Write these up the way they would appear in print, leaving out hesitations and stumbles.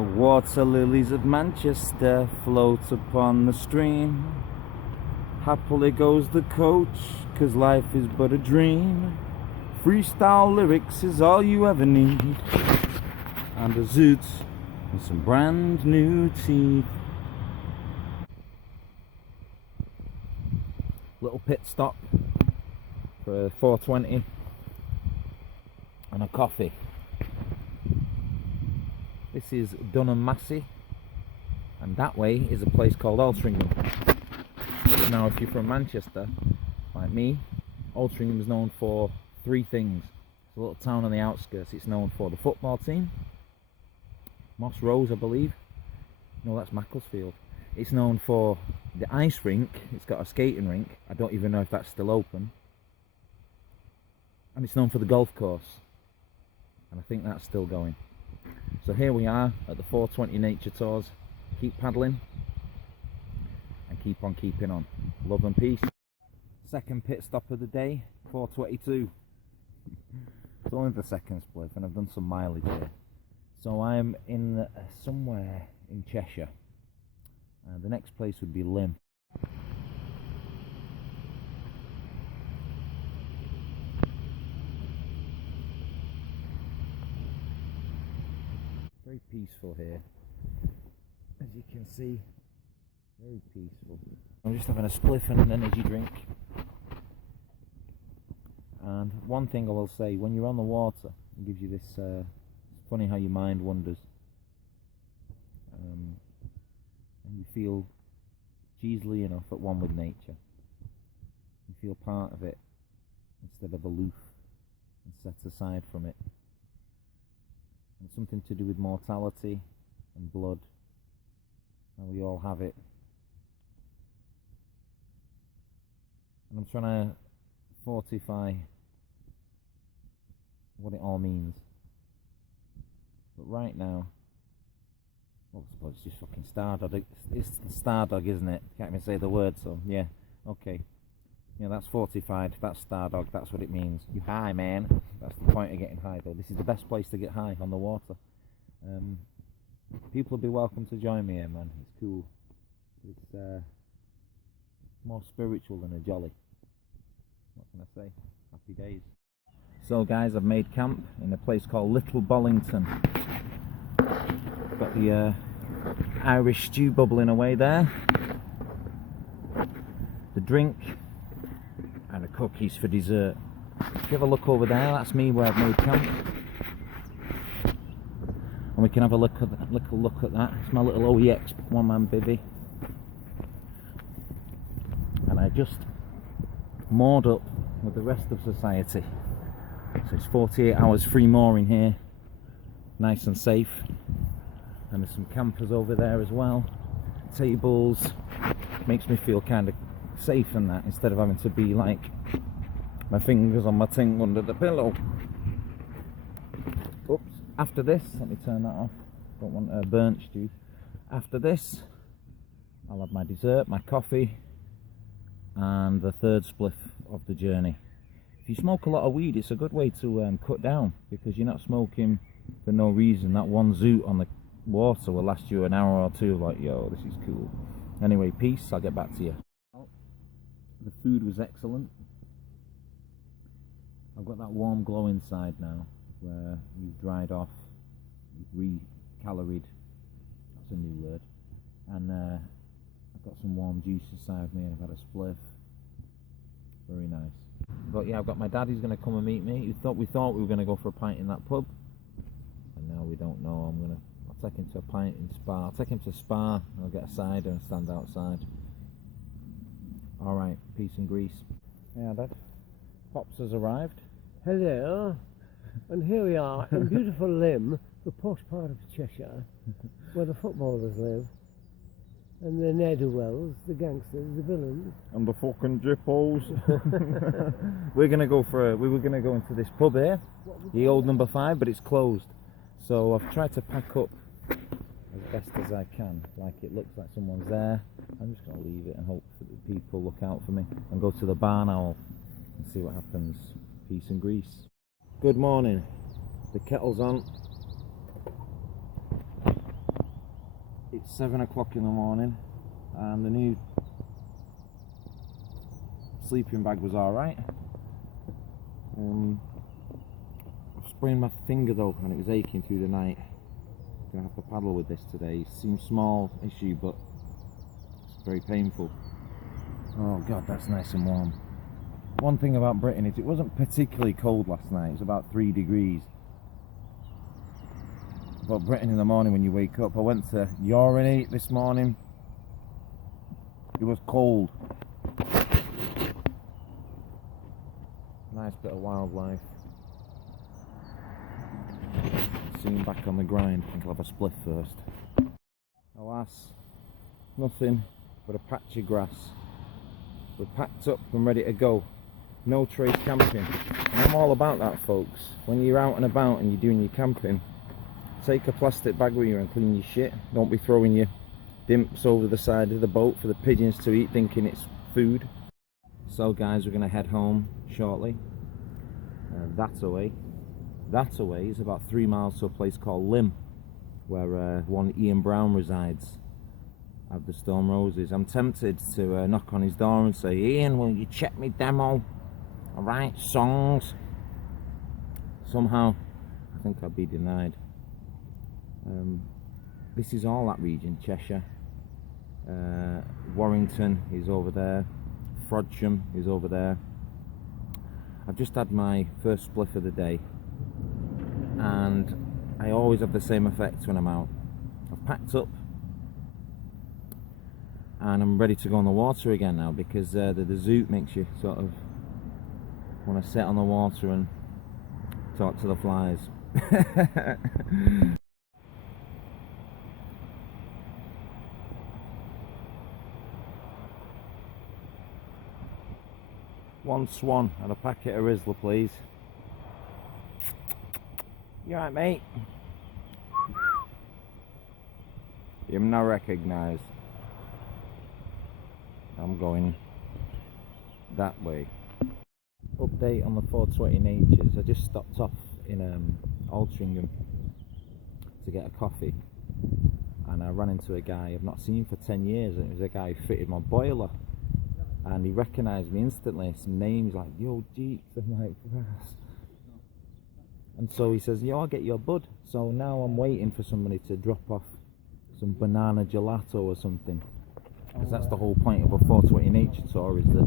The water lilies of Manchester float upon the stream. Happily goes the coach, 'cause life is but a dream. Freestyle lyrics is all you ever need. And a zoot and some brand new teeth. Little pit stop for 4:20 and a coffee. This is Dunham Massey, and that way is a place called Altrincham. Now, if you're from Manchester, like me, Altrincham is known for three things. It's a little town on the outskirts. It's known for the football team, Moss Rose, I believe. No, that's Macclesfield. It's known for the ice rink. It's got a skating rink. I don't even know if that's still open. And it's known for the golf course. And I think that's still going. So here we are at the 420 Nature Tours. Keep paddling and keep on keeping on. Love and peace. Second pit stop of the day, 4:22. It's only the second split and I've done some mileage here. So I'm in somewhere in Cheshire. The next place would be Lymme. Very peaceful here, as you can see. Very peaceful. I'm just having a spliff and an energy drink. And one thing I will say, when you're on the water, it gives you this, it's funny how your mind wanders. And you feel easily enough at one with nature. You feel part of it instead of aloof and set aside from it. And something to do with mortality and blood, and we all have it. And I'm trying to fortify what it all means. But right now, well, I suppose it's just fucking Stardog. It's the Stardog, isn't it? Can't even say the word, so yeah, okay. Yeah, that's fortified, that's Stardog, that's what it means. You high, man. That's the point of getting high, though. This is the best place to get high, on the water. People will be welcome to join me here, man. It's cool. It's more spiritual than a jolly. What can I say? Happy days. So guys, I've made camp in a place called Little Bollington. Got the Irish stew bubbling away there. The drink. And the cookies for dessert. If you have a look over there, that's me where I've made camp. And we can have a look at that. It's my little OEX one-man bivvy. And I just moored up with the rest of society. So it's 48 hours free mooring here. Nice and safe. And there's some campers over there as well. Tables. Makes me feel kind of safe in that, instead of having to be like my fingers on my thing under the pillow. Oops. After this, let me turn that off. Don't want a burnt stew. After this, I'll have my dessert, my coffee, and the third spliff of the journey. If you smoke a lot of weed, it's a good way to cut down, because you're not smoking for no reason. That one zoot on the water will last you an hour or two. Like, yo, this is cool. Anyway, peace. I'll get back to you. The food was excellent. I've got that warm glow inside now, where you've dried off, you've re-caloried, that's a new word, and I've got some warm juice inside me, and I've had a spliff. Very nice. But yeah, I've got my dad, he's going to come and meet me. We thought we were going to go for a pint in that pub, and now we don't know. I'll take him to a pint in Spa. I'll take him to Spa, and I'll get a cider and stand outside. Alright, peace and grease. Yeah, Dad. Pops has arrived. Hello, and here we are in beautiful Lymme, the posh part of Cheshire, where the footballers live, and the ne'er-do-wells, the gangsters, the villains. And the fucking jippos. We were going to go into this pub here, the old number 5, but it's closed. So I've tried to pack up as best as I can. Like, it looks like someone's there. I'm just going to leave it and hope that people look out for me, and go to the Barn Owl and see what happens. Peace and grease. Good morning. The kettle's on. 7 o'clock in the morning, and the new sleeping bag was alright. I've sprained my finger though, and it was aching through the night. I'm gonna have to paddle with this today. It seems small issue, but it's very painful. Oh god, that's nice and warm. One thing about Britain is it wasn't particularly cold last night. It was about 3 degrees. But Britain in the morning when you wake up, I went to urinate this morning. It was cold. Nice bit of wildlife. Soon back on the grind. I think I'll have a spliff first. Alas, nothing but a patch of grass. We're packed up and ready to go. No trace camping. And I'm all about that, folks. When you're out and about and you're doing your camping, take a plastic bag with you and clean your shit. Don't be throwing your dimps over the side of the boat for the pigeons to eat thinking it's food. So guys, we're going to head home shortly. That away is about 3 miles to a place called Lymme, where one Ian Brown resides of the Stone Roses. I'm tempted to knock on his door and say, Ian, will you check me demo? Alright, songs. Somehow I think I'll be denied. This is all that region, Cheshire. Warrington is over there. Frodsham is over there. I've just had my first spliff of the day, and I always have the same effect when I'm out. I've packed up and I'm ready to go on the water again now, because the zoot makes you sort of want to sit on the water and talk to the flies. One swan and a packet of Rizzler, please. You alright, mate? You're not recognised. I'm going that way. Update on the 420 Natures. I just stopped off in Altrincham to get a coffee, and I ran into a guy I've not seen for 10 years, and it was a guy who fitted my boiler. And he recognised me instantly. Some names like, yo, Jeeps. I'm like, Brass. And so he says, yo, I'll get your bud. So now I'm waiting for somebody to drop off some banana gelato or something. Because that's the whole point of a 420 Nature tour, is that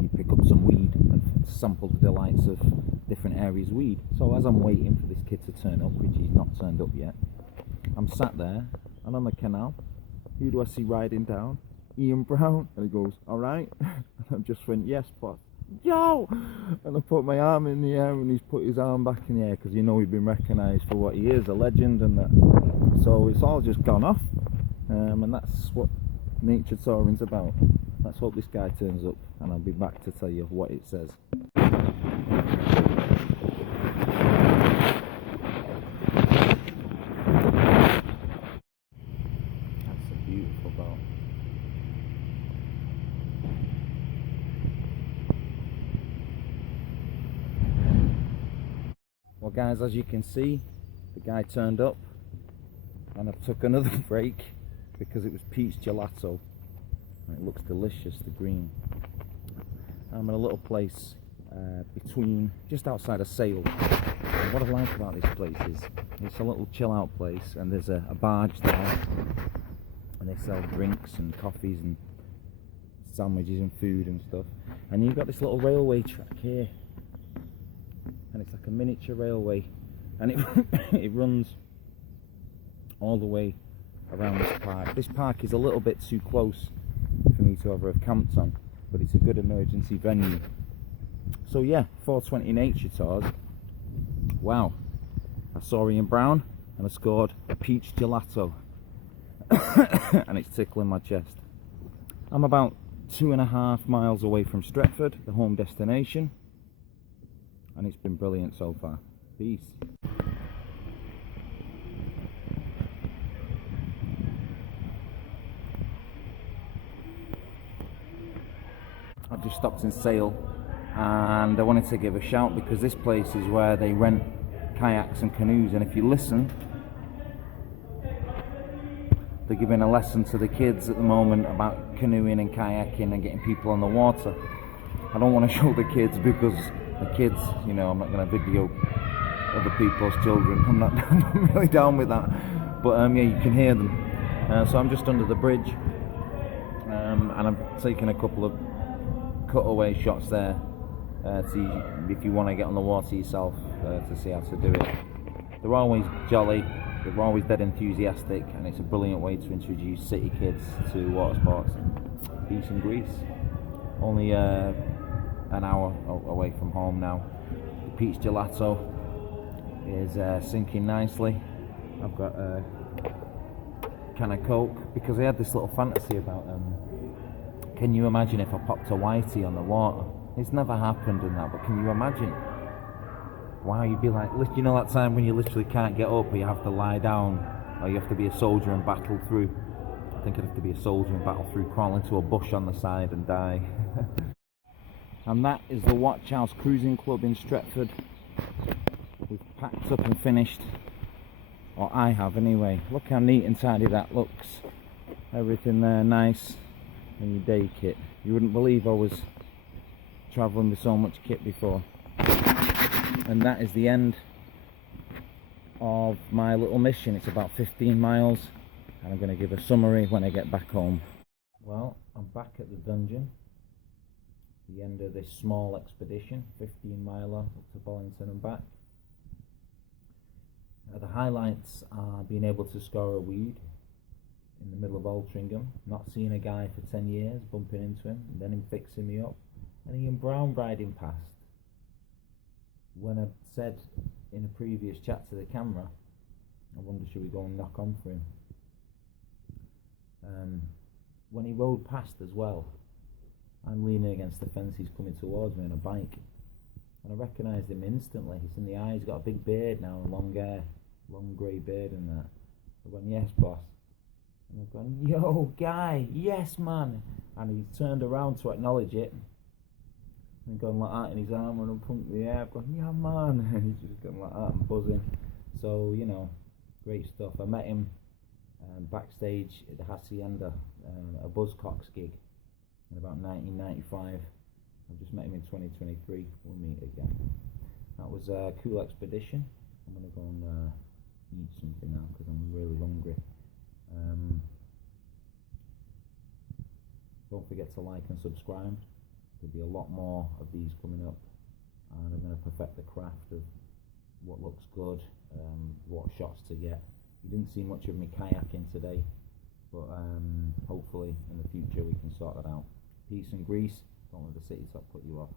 you pick up some weed and sample the delights of different areas' weed. So as I'm waiting for this kid to turn up, which he's not turned up yet, I'm sat there and on the canal. Who do I see riding down? Ian Brown. And he goes, alright? And I just went, yes, boss. Yo! And I put my arm in the air, and he's put his arm back in the air, because you know he's been recognised for what he is, a legend and that. So it's all just gone off, and that's what nature touring's about. Let's hope this guy turns up, and I'll be back to tell you what it says. That's a beautiful boat. Well guys, as you can see, the guy turned up, and I took another break because it was peach gelato. It looks delicious, the green. I'm in a little place between, just outside of Sale. And what I like about this place is it's a little chill out place, and there's a barge there, and they sell drinks and coffees and sandwiches and food and stuff. And you've got this little railway track here, and it's like a miniature railway, and it runs all the way around this park. This park is a little bit too close for me to ever have camped on, but it's a good emergency venue. So yeah, 420 Nature Tours. Wow, I saw Ian Brown and I scored a peach gelato and it's tickling my chest. I'm about 2.5 miles away from Stretford, the home destination, and it's been brilliant so far. Peace. I've just stopped in Sale, and I wanted to give a shout because this place is where they rent kayaks and canoes, and if you listen, they're giving a lesson to the kids at the moment about canoeing and kayaking and getting people on the water. I don't want to show the kids because the kids, you know, I'm not going to video other people's children. I'm not really down with that. But yeah, you can hear them. So I'm just under the bridge, and I'm taking a couple of cutaway shots there to, if you want to get on the water yourself, to see how to do it. They're always jolly, they're always dead enthusiastic, and it's a brilliant way to introduce city kids to water sports. Peace and Greece. Only an hour away from home now. The peach gelato is sinking nicely. I've got a can of Coke because I had this little fantasy about can you imagine if I popped a whitey on the water? It's never happened in that, but can you imagine? Wow, you'd be like, you know that time when you literally can't get up, or you have to lie down, or you have to be a soldier and battle through. I think I'd have to be a soldier and battle through, crawl into a bush on the side and die. And that is the Watch House Cruising Club in Stretford. We've packed up and finished, or I have anyway. Look how neat and tidy that looks. Everything there nice, and your day kit. You wouldn't believe I was travelling with so much kit before. And that is the end of my little mission. It's about 15 miles, and I'm going to give a summary when I get back home. Well, I'm back at the dungeon. The end of this small expedition, 15 miler up to Bollington and back. The highlights are being able to score a weed in the middle of Altrincham, not seeing a guy for 10 years, bumping into him, and then him fixing me up, and Ian Brown riding past. When I said in a previous chat to the camera, I wonder should we go and knock on for him. When he rode past as well, I'm leaning against the fence, he's coming towards me on a bike, and I recognised him instantly. He's in the eye, he's got a big beard now, long hair, long grey beard and that. I went, yes boss. And I've gone, yo guy, yes man. And he turned around to acknowledge it and gone like that in his arm and pumped the air. I've gone, yeah man. And he's just gone like that and buzzing. So, you know, great stuff. I met him backstage at the Hacienda, a Buzzcocks gig in about 1995. I've just met him in 2023. We'll meet again. That was a cool expedition. I'm going to go and eat something now because I'm really hungry. Don't forget to like and subscribe. There'll be a lot more of these coming up, and I'm going to perfect the craft of what looks good, what shots to get. You didn't see much of me kayaking today, but hopefully in the future we can sort that out. Peace and Greece. Don't let the city top put you off.